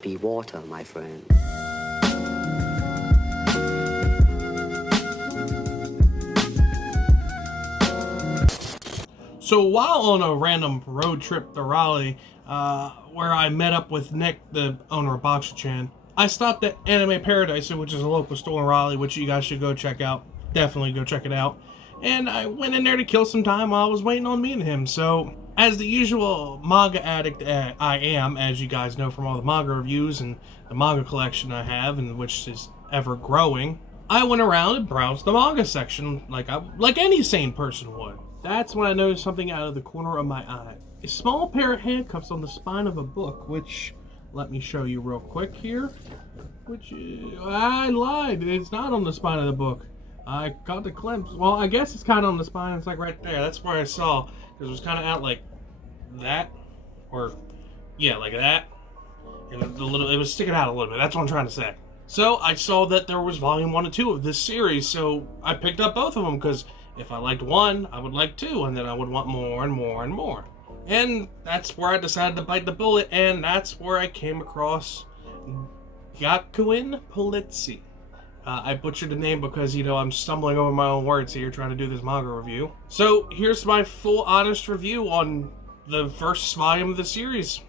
Be water, my friend. So while on a random road trip to Raleigh, where I met up with Nick, the owner of Boxer-chan, I stopped at Anime Paradise, which is a local store in Raleigh, which you guys should go check out. Definitely go check it out. And I went in there to kill some time while I was waiting on meeting him. So, as the usual manga addict I am, as you guys know from all the manga reviews and the manga collection I have, and which is ever growing, I went around and browsed the manga section like any sane person would. That's when I noticed something out of the corner of my eye. A small pair of handcuffs on the spine of a book, which, let me show you real quick here. I lied. It's not on the spine of the book. I got the glimpse. Well, I guess it's kind of on the spine. It's like right there. That's where I saw. Because it was kind of out like that. Or, yeah, like that. And it was sticking out a little bit. That's what I'm trying to say. So I saw that there was volume 1 and 2 of this series. So I picked up both of them because if I liked one, I would like two. And then I would want more and more and more. And that's where I decided to bite the bullet. And that's where I came across Gakuen Polizi. I butchered the name because, I'm stumbling over my own words here trying to do this manga review. So here's my full honest review on the first volume of the series.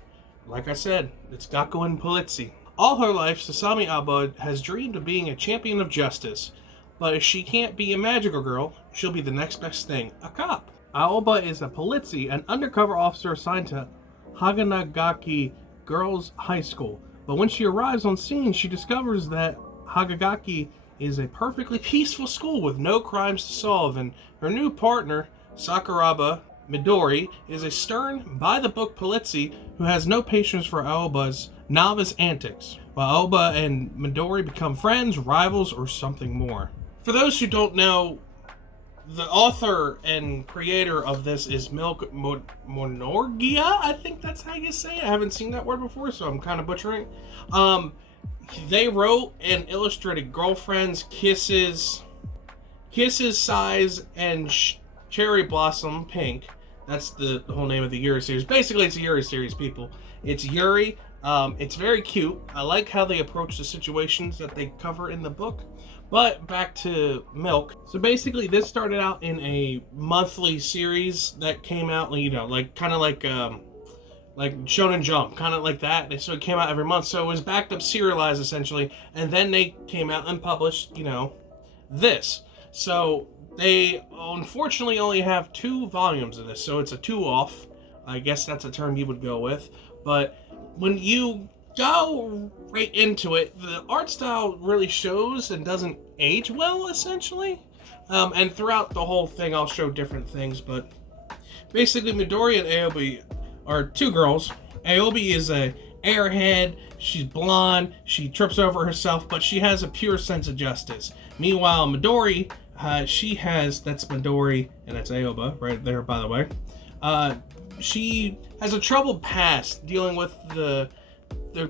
Like I said, it's Gakuen Polizi. All her life, Sasami Aoba has dreamed of being a champion of justice. But if she can't be a magical girl, she'll be the next best thing, a cop. Aoba is a Polizi, an undercover officer assigned to Haganagaki Girls High School. But when she arrives on scene, she discovers that Hagagaki is a perfectly peaceful school with no crimes to solve, and her new partner, Sakuraba Midori, is a stern, by-the-book Polizi who has no patience for Aoba's novice antics, while Aoba and Midori become friends, rivals, or something more. For those who don't know, the author and creator of this is Milk Monorgia. I think that's how you say it. I haven't seen that word before, so I'm kind of butchering. They wrote and illustrated Girlfriends, Kisses, Size, and Cherry Blossom Pink. That's the whole name of the Yuri series. Basically, it's a Yuri series, people. It's Yuri. It's very cute. I like how they approach the situations that they cover in the book. But back to Milk. So basically, this started out in a monthly series that came out, kind of like Shonen Jump, kind of like that. So it came out every month. So it was backed up, serialized essentially, and then they came out and published, this. So they unfortunately only have 2 volumes of this. So it's a 2-off. I guess that's a term you would go with. But when you go right into it, the art style really shows and doesn't age well, essentially. And throughout the whole thing, I'll show different things. But basically, Midori and Aoba are 2 girls. Aoba is a airhead. She's blonde. She trips over herself, but she has a pure sense of justice. Meanwhile, Midori, that's Midori, and that's Aoba right there, by the way. She has a troubled past dealing with the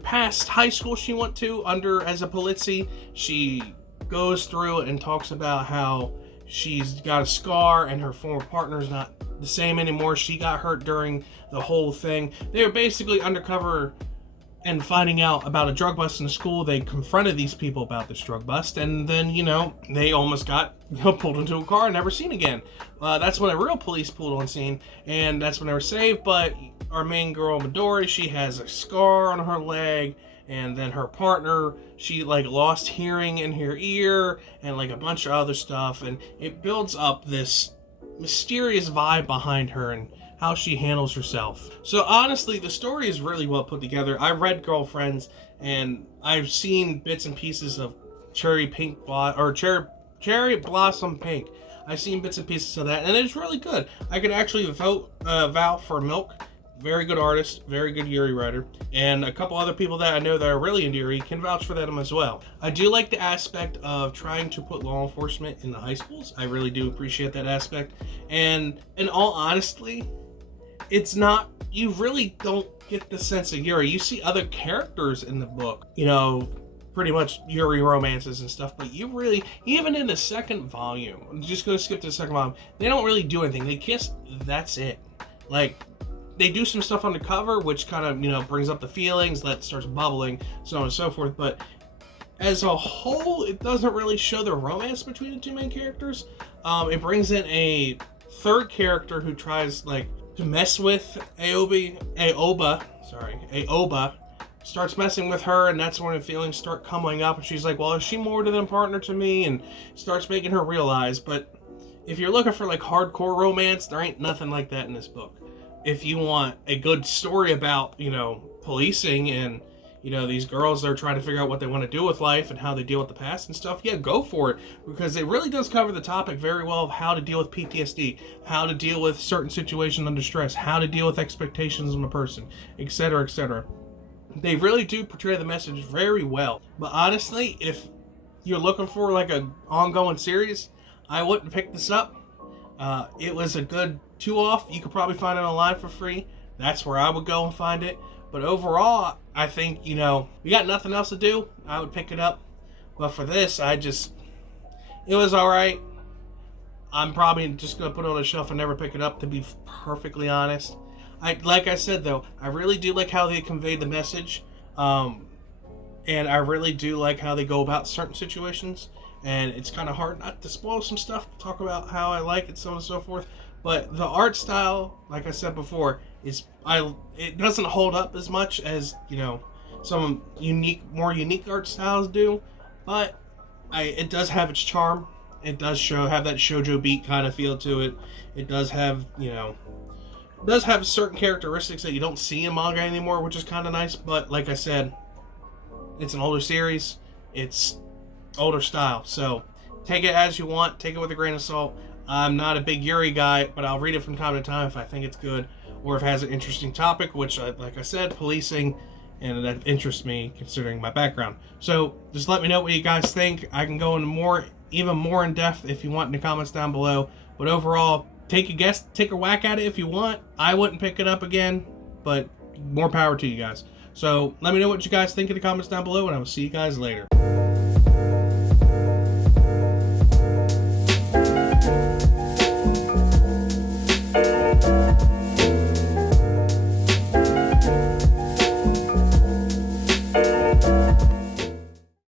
past high school she went to as a Polizi. She goes through and talks about how she's got a scar and her former partner's not the same anymore. She got hurt during the whole thing. They were basically undercover and finding out about a drug bust in the school. They confronted these people about this drug bust, and then, they almost got pulled into a car and never seen again. That's when the real police pulled on scene, and that's when they were saved. But our main girl, Midori, she has a scar on her leg, and then her partner, she lost hearing in her ear, and a bunch of other stuff, and it builds up this mysterious vibe behind her and how she handles herself. So honestly, the story is really well put together. I read Girlfriends, and I've seen bits and pieces of Cherry Blossom Pink. I've seen bits and pieces of that, and it's really good. I could actually vow for Milk. Very good artist, very good Yuri writer, and a couple other people that I know that are really into Yuri can vouch for them as well. I do like the aspect of trying to put law enforcement in the high schools. I really do appreciate that aspect, and in all honesty, you really don't get the sense of Yuri. You see other characters in the book, pretty much Yuri romances and stuff, but you really, even in the second volume, I'm just going to skip to the second volume, they don't really do anything. They kiss, that's it. they do some stuff on the cover, which kind of, you know, brings up the feelings, that starts bubbling, so on and so forth. But as a whole, it doesn't really show the romance between the two main characters. It brings in a third character who tries, like, to mess with Aoba, starts messing with her, and that's when the feelings start coming up, and she's like, well, is she more than a partner to me? And starts making her realize. But if you're looking for, like, hardcore romance, there ain't nothing like that in this book. If you want a good story about, you know, policing and, you know, these girls, they're trying to figure out what they want to do with life and how they deal with the past and stuff, yeah, go for it, because it really does cover the topic very well of how to deal with PTSD, how to deal with certain situations under stress, how to deal with expectations on a person, etc., etc. They really do portray the message very well. But honestly, if you're looking for like an ongoing series, I wouldn't pick this up. It was a good 2-off. You could probably find it online for free. That's where I would go and find it. But overall, I think, you know, we got nothing else to do, I would pick it up. But for this, it was alright. I'm probably just going to put it on a shelf and never pick it up, to be perfectly honest. Like I said, though, I really do like how they convey the message. And I really do like how they go about certain situations. And it's kind of hard not to spoil some stuff, to talk about how I like it, so on and so forth. But the art style, like I said before, it doesn't hold up as much as, you know, some more unique art styles do. But it does have its charm. It does have that shoujo beat kind of feel to it. It does have, you know, certain characteristics that you don't see in manga anymore, which is kind of nice. But like I said, it's an older series. It's older style. So take it as you want. Take it with a grain of salt. I'm not a big Yuri guy, but I'll read it from time to time if I think it's good or if it has an interesting topic, which, like I said, policing, and that interests me considering my background. So just let me know what you guys think. I can go into even more in depth if you want in the comments down below. But overall, take a whack at it if you want. I wouldn't pick it up again, but more power to you guys. So let me know what you guys think in the comments down below, and I will see you guys later.